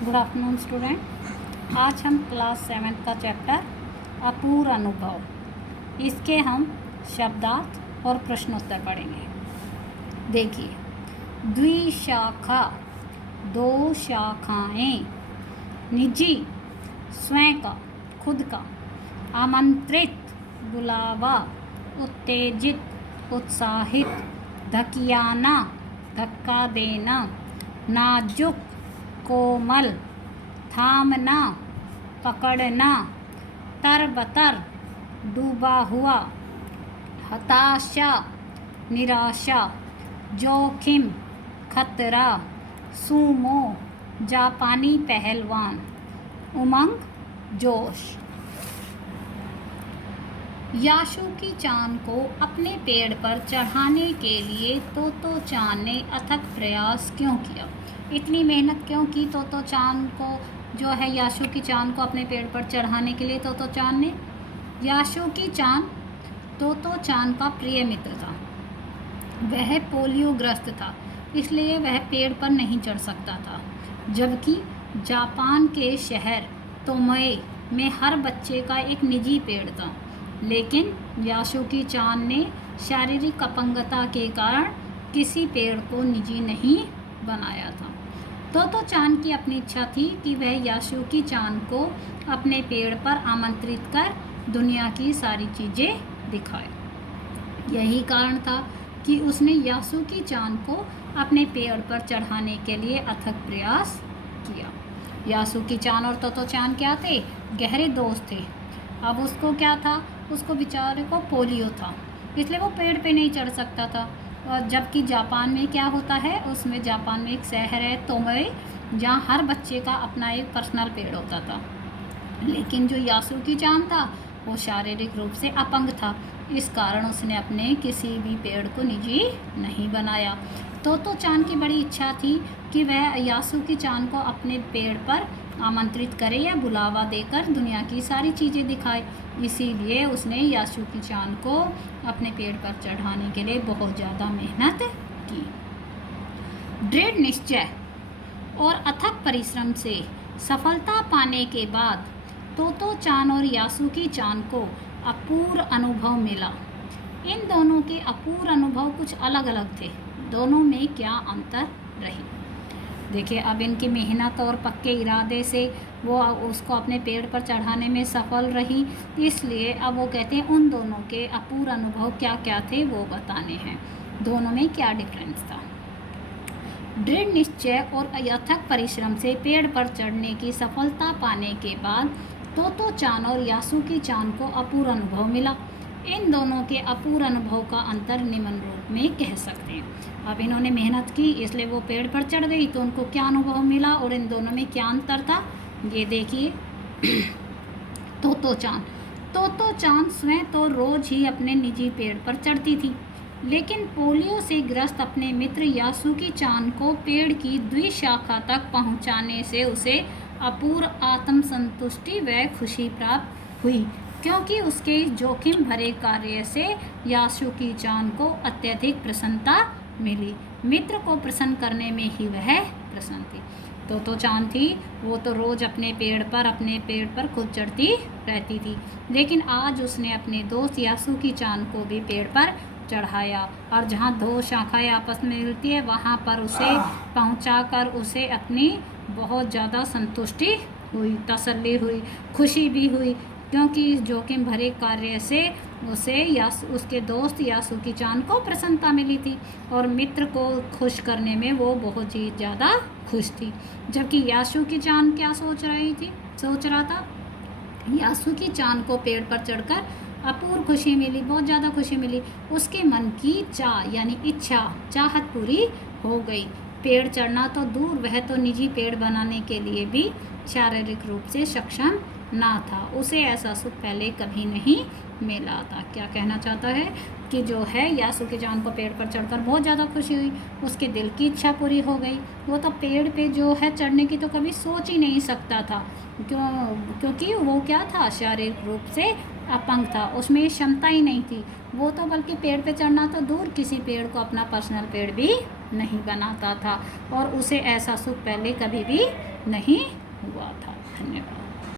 Good afternoon student. आज हम class 7 का चैप्टर अपूर्व अनुभव, इसके हम शब्दार्थ और प्रश्नोत्तर पढ़ेंगे। देखिए, द्विशाखा, दो शाखाएं, निजी, स्वयं का, खुद का, आमंत्रित, बुलावा, उत्तेजित, उत्साहित, धकियाना, धक्का देना, नाजुक, कोमल, थामना, पकड़ना, तरबतर, डूबा हुआ, हताशा, निराशा, जोखिम, खतरा, सूमो, जापानी पहलवान, उमंग, जोश। यासुकी चान को अपने पेड़ पर चढ़ाने के लिए तोतो चान ने अथक प्रयास क्यों किया? इतनी मेहनत क्यों की तोतो चान को, जो है यासुकी चान को अपने पेड़ पर चढ़ाने के लिए तोतो चान ने? यासुकी चान तोतो चान का प्रिय मित्र था। वह पोलियोग्रस्त था, इसलिए वह पेड़ पर नहीं चढ़ सकता था। जबकि जापान के शहर तोमोए में हर बच्चे का एक निजी पेड़ था, लेकिन यासुकी चान ने शारीरिक अपंगता के कारण किसी पेड़ को निजी नहीं बनाया था। तोतो चान की अपनी इच्छा थी कि वह यासुकी चान को अपने पेड़ पर आमंत्रित कर दुनिया की सारी चीज़ें दिखाए। यही कारण था कि उसने यासुकी चान को अपने पेड़ पर चढ़ाने के लिए अथक प्रयास किया। यासुकी चान और तोतो चान क्या थे? गहरे दोस्त थे। अब उसको क्या था? उसको बेचारे को पोलियो था, इसलिए वो पेड़ पे नहीं चढ़ सकता था। और जबकि जापान में क्या होता है, उसमें जापान में एक शहर है तोमोए, जहाँ हर बच्चे का अपना एक पर्सनल पेड़ होता था। लेकिन जो यासुकी चान था वो शारीरिक रूप से अपंग था, इस कारण उसने अपने किसी भी पेड़ को निजी नहीं बनाया। तोतो चान की बड़ी इच्छा थी कि वह यासुकी चान को अपने पेड़ पर आमंत्रित करे या बुलावा देकर दुनिया की सारी चीज़ें दिखाए। इसीलिए उसने यासुकी चान को अपने पेड़ पर चढ़ाने के लिए बहुत ज़्यादा मेहनत की। दृढ़ निश्चय और अथक परिश्रम से सफलता पाने के बाद तोतो चान और यासुकी चान को अपूर्व अनुभव मिला। इन दोनों के अपूर्व अनुभव कुछ अलग अलग थे। दोनों में क्या अंतर रही? देखिए, अब इनकी मेहनत और पक्के इरादे से वो उसको अपने पेड़ पर चढ़ाने में सफल रही, इसलिए अब वो कहते हैं उन दोनों के अपूर्व अनुभव क्या क्या थे वो बताने हैं। दोनों में क्या डिफरेंस था? दृढ़ निश्चय और अथक परिश्रम से पेड़ पर चढ़ने की सफलता पाने के बाद तोतो चान और यासुकी चान को अपूर्व अनुभव मिला। इन दोनों के अपूर्व अनुभव का अंतर निम्न रूप में कह सकते हैं। अब इन्होंने मेहनत की, इसलिए वो पेड़ पर चढ़ गई, तो उनको क्या अनुभव मिला और इन दोनों में क्या अंतर था, ये देखिए। तोतो चान स्वयं तो रोज ही अपने निजी पेड़ पर चढ़ती थी, लेकिन पोलियो से ग्रस्त अपने मित्र यासुकी चान को पेड़ की द्विशाखा तक पहुंचाने से उसे अपूर्व आत्मसंतुष्टि व खुशी प्राप्त हुई, क्योंकि उसके इस जोखिम भरे कार्य से यासुकी चान को अत्यधिक प्रसन्नता मिली। मित्र को प्रसन्न करने में ही वह प्रसन्न थी। तोतो चान थी, वो तो रोज़ अपने पेड़ पर खुद चढ़ती रहती थी, लेकिन आज उसने अपने दोस्त यासुकी चान को भी पेड़ पर चढ़ाया, और जहाँ दो शाखाएं आपस में मिलती है वहाँ पर उसे पहुँचाकर उसे अपनी बहुत ज़्यादा संतुष्टि हुई, तसल्ली हुई, खुशी भी हुई, क्योंकि इस जोखिम भरे कार्य से उसे उसके दोस्त यासुकी चान को प्रसन्नता मिली थी और मित्र को खुश करने में वो बहुत ही ज़्यादा खुश थी। जबकि यासुकी चान क्या सोच रहा था, यासुकी चान को पेड़ पर चढ़कर अपूर्व खुशी मिली, बहुत ज़्यादा खुशी मिली। उसके मन की यानी चाहत पूरी हो गई। पेड़ चढ़ना तो दूर, वह तो निजी पेड़ बनाने के लिए भी शारीरिक रूप से सक्षम ना था। उसे ऐसा सुख पहले कभी नहीं मिला था। क्या कहना चाहता है कि जो है यासुकी चान को पेड़ पर चढ़कर बहुत ज़्यादा खुशी हुई, उसके दिल की इच्छा पूरी हो गई। वो तो पेड़ पे जो है चढ़ने की तो कभी सोच ही नहीं सकता था, क्योंकि वो क्या था, शारीरिक रूप से अपंग था, उसमें क्षमता ही नहीं थी। वो तो बल्कि पेड़ पे चढ़ना तो दूर, किसी पेड़ को अपना पर्सनल पेड़ भी नहीं बनाता था और उसे ऐसा सुख पहले कभी भी नहीं हुआ था। धन्यवाद।